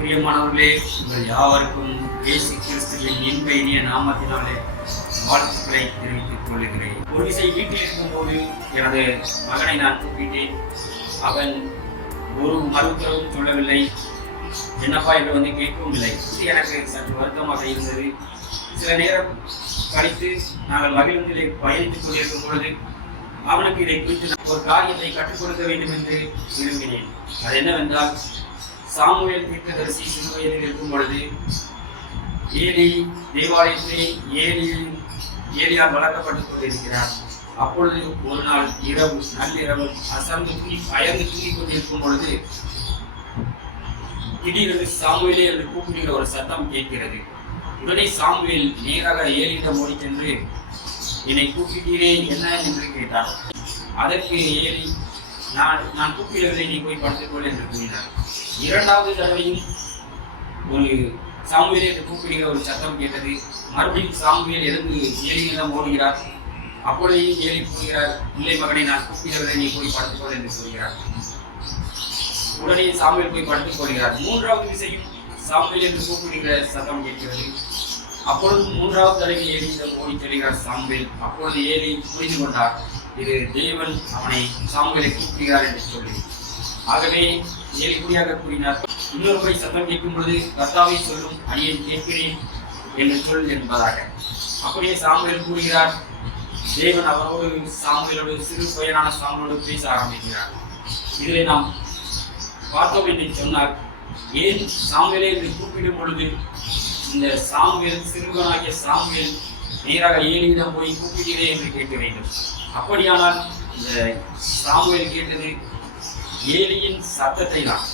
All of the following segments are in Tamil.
பிரியமானவர்களே, உங்கள் யாவருக்கும் இயேசு கிறிஸ்துவின் இன்ப இனிய நாமத்தினாலே வாழ்த்துக்களை தெரிவித்துக் கொள்கிறேன். ஒரு விசை வீட்டில் இருக்கும்போது எனது மகனை நான் கூப்பிட்டேன். அவன் ஒரு மறுத்தரவும் சொல்லவில்லை, என்னப்பா என்று வந்து கேட்கவும் இல்லை. எனக்கு சற்று வருத்தமாக இருந்தது. சில நேரம் கழித்து நாங்கள் மகிழ்ந்திலே பயணித்துக் கொண்டிருக்கும் பொழுது அவனுக்கு இதை குறித்து ஒரு காரியத்தை கற்றுக் கொடுக்க வேண்டும் என்று விரும்பினேன். அது என்னவென்றால், சாமுவேல் தீர்க்கதரிசி சிறு வயதில் இருக்கும் பொழுது ஏலி தேவாலயத்திலே ஏலியால் வளர்க்கப்பட்டுக் கொண்டிருக்கிறார். அப்பொழுது ஒரு நாள் இரவு நள்ளிரவு அசர்ந்து பயந்து தூங்கிக் கொண்டிருக்கும் பொழுது திடீரென்று சாமுவேலே என்று கூப்பிடுகிற ஒரு சத்தம் கேட்கிறது. உடனே சாமுவேல் நேராக ஏலியிடம் ஓடி சென்று, என்னை கூப்பிட்டீரே என்ன என்று கேட்டார். அதற்கு ஏலி, நான் கூப்பிடவில்லை, நீ போய் படுத்துக்கொள் என்று கூறினார். இரண்டாவது தடவையும் ஒரு சாமுவேலை என்று கூப்பிடுகிற ஒரு சத்தம் கேட்டது. மறுபடியும் சாமுவேல் எழுந்து ஏலியிடம் ஓடுகிறார். அப்பொழுதையும் ஏலி கூறுகிறார், பிள்ளை மகனை நான் கூப்பிடவில்லை, நீ போய் படுத்துக்கொள் என்று சொல்கிறார். உடனே சாமுவேல் போய் படுத்துக் கொள்கிறார். மூன்றாவது விசையும் சாமுவேல் என்று கூப்பிடுகிற சத்தம் கேட்கிறது. அப்பொழுது மூன்றாவது தடவை ஏலியிடம் ஓடி செல்கிறார் சாமுவேல். அப்பொழுது ஏலி புரிந்து கொண்டார், இது தேவன் அவனை சாமுவேலை கூப்பிடுகிறார் என்று சொல்லி. ஆகவே ஏலி குறியாக கூறினார், இன்னொரு முறை சத்தம் கேட்கும் பொழுது கர்த்தாவை சொல்லும், அடியேன் கேட்கிறேன் என்று சொல் என்பதாக. அப்படியே சாமுவேல் கூறுகிறார். தேவன் அவரோடு சாமுவேலோடு சிறு பையனான சாமுவேலோடு பேச ஆரம்பிக்கிறார். இதிலே நாம் பார்த்தோம் என்று சொன்னார், ஏன் சாமுவேலை என்று கூப்பிடும் பொழுது இந்த சாமுவேல் சிறுவனாகிய சாமுவேல் நேராக ஏலியிடம் போய் கூப்பிடுகிறேன் என்று கேட்க வேண்டும். அப்படியானால் இந்த சாமுவேல் கேட்டது ஏலியின் சத்தத்தை தான்.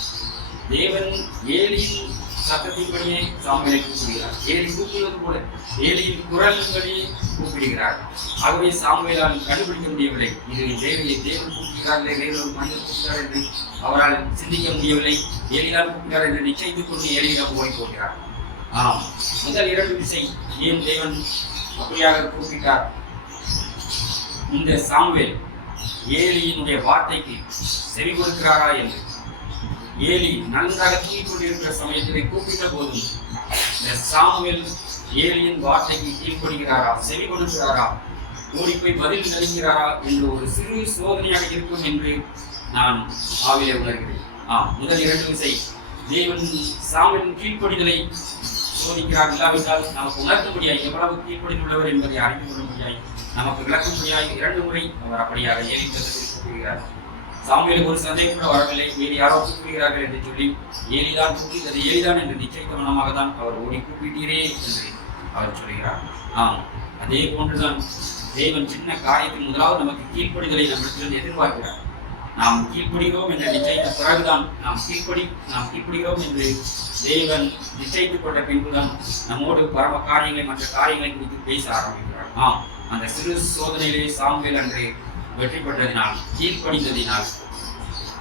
தேவன் ஏலியின் சத்தத்தின்படியே சாமுவேலை கூப்பிடுகிறார். ஏலி கூப்பிடுவது போல ஏலியின் குரலின்படியே கூப்பிடுகிறார். ஆகவே சாமுவேலால் கண்டுபிடிக்க முடியவில்லை, இது தேவன் கூப்பிடுகிறார் இல்லை வேறொரு மனிதன் கூப்பிடுகிறார் என்று அவரால் சிந்திக்க முடியவில்லை. ஏலியால் கூப்பிடுகிறார் என்று நிச்சயித்துக் கொண்டு ஏலியிடம் ஓடி போகிறார். முதல் இரண்டு விசை ஏன் தேவன் அப்படியாக கூப்பிட்டார்? இந்த சாமுவேல் ஏலியினுடைய வார்த்தைக்கு செவி கொடுக்கிறாரா என்று. ஏலி நன்றாக தூங்கிக் கொண்டிருக்கிற சமயத்திலே கூப்பிட்ட போதும் இந்த சாமுவேல் ஏலியின் வார்த்தைக்கு கீழ்ப்படுகிறாரா, செவி கொடுக்கிறாரா, ஓடி போய் பதில் நல்கிறாரா என்று ஒரு சிறு சோதனையாக இருக்கும் என்று நான் ஆவிலே உணர்கிறேன். முதல் இரண்டு விசை தேவன் சாமுவேலின் கீழ்ப்படிதலை சோதிக்கிறார். இல்லாவிட்டால் நமக்கு உணர்த்த முடியாது எவ்வளவு கீழ்ப்படிந்துள்ளவர் என்பதை அறிந்து கொள்ள முடியாது, நமக்கு விளக்க முடியாது. இரண்டு முறை அவர் அப்படியாக ஏலி கூப்பிடுகிறார். சாமுவேலுக்கு ஒரு சந்தேகம் கூட வரவில்லை, ஏலி யாரோ கூப்பிடுகிறார்கள் என்று சொல்லி ஏலிதான் கூப்பிட்டது ஏலிதான் என்று நிச்சயித்த மனமாக தான் அவர் ஓடி கூப்பிட்டீரே என்று அவர் சொல்கிறார். அதே போன்றுதான் தேவன் சின்ன காரியத்தின் முதலாவது நமக்கு கீழ்ப்படிதலை நம்மிடத்திலிருந்து எதிர்பார்க்கிறார். நாம் கீழ்ப்படுகிறோம் என்று நிச்சயித்த பிறகுதான் நாம் கீழ்ப்படுகிறோம் என்று தேவன் நிச்சயித்துக் கொண்ட பின்புதான் நம்மோடு பரம காரியங்களை மற்ற காரியங்களை குறித்து பேச ஆரம்பிக்கிறார். அந்த சிறு சோதனையிலே சாமுவேல் அன்று வெற்றி பெற்றதினால், கீழ்ப்படிந்ததினால்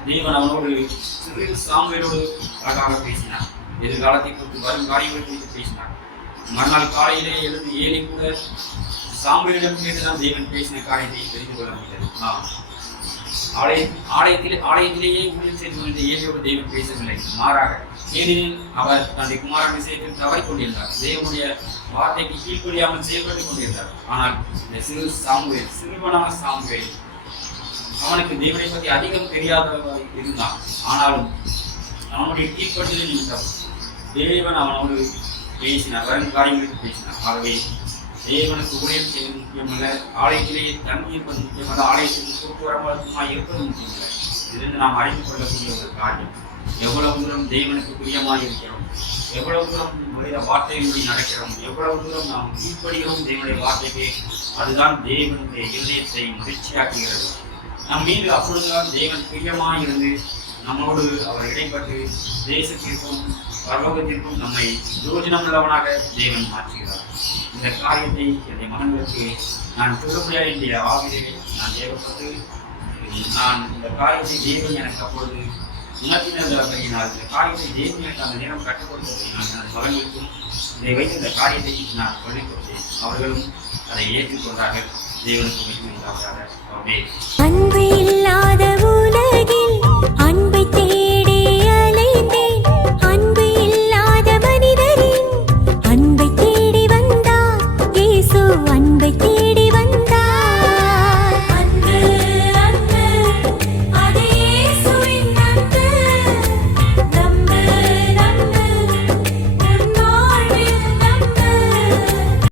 தேவன் அவனோடு சிறு சாமுவேலோடு அழகாக பேசினார். எதிர்காலத்தை குறித்து வரும் காரியங்களை குறித்து பேசினார். மறுநாள் காலையிலே எழுந்து ஏலி கூட சாமுவேலிடம் கேட்டுதான் தேவன் பேசின காரியத்தை தெரிந்து கொள்ள முடியாது. ஆலயத்திலேயே ஊழியம் செய்து கொண்ட ஏலியோடு தேவன் பேசவில்லை, மாறாக ஏனெனில் அவர் தன்னுடைய குமாரன் விஷயத்தில் தவறிக் கொண்டிருந்தார். தேவனுடைய வார்த்தைக்கு கீழ்ப்படியாமல் செயல்பட்டுக் கொண்டிருந்தார். ஆனால் இந்த சிறுவனான சாமுவேல் அவனுக்கு தேவனை பற்றி அதிகம் தெரியாதவராக இருந்தான். ஆனாலும் அவனுடைய கீழ்ப்படிதலின் நிமித்தம் தேவன் அவனோடு பேசினார், வரும் காரியங்களுக்கு பேசினார். ஆகவே தேவனுக்கு ஊழியம் செய்வது முக்கியமல்ல, ஆலயத்திலேயே தங்கி இருப்பது முக்கியமல்ல, ஆலயத்திற்கு போக்குவரமாக இருப்பது முக்கியமல்ல. இதிலிருந்து நாம் அறிந்து கொள்ளக்கூடிய ஒரு காரியம், எவ்வளவு தூரம் தேவனுக்கு பிரியமாக இருக்கிறோம், எவ்வளவு தூரம் வேத வார்த்தையின்படி நடக்கிறோம், எவ்வளவு தூரம் நாம் கீழ்ப்படுகிறோம் தேவனுடைய வார்த்தைக்கு, அதுதான் தேவனுடைய இதயத்தை மகிழ்ச்சியாக்குகிறது. நம் மீது அப்பொழுதுதான் தேவன் பிரியமாக இருந்து நம்மோடு அவர் இடைப்பட்டு தேசத்திற்கும் பரலோகத்திற்கும் நம்மை யோஜனம் உள்ளவனாக தேவன் மாற்றுகிறார். இந்த காரியத்தை என்னுடைய மகன்களுக்கு நான் சொல்ல முடியாது என்ற ஆவிலே நான் தேவைப்பட்டு நான் இந்த காரியத்தை தேவன் எனக்கு அப்பொழுது உணர்த்தினால் இந்த காரியத்தை தேவன் எனக்கு அந்த நேரம் கற்றுக் கொடுத்தபடினால் எனது மகன்களுக்கும் இதை வைத்து இந்த காரியத்தை நான் சொல்லிக் கொடுத்தேன். அவர்களும் அதை ஏற்றுக்கொண்டார்கள். தேவனுக்கு மிகவும் உண்டாவதாக. அன்பு இல்லாத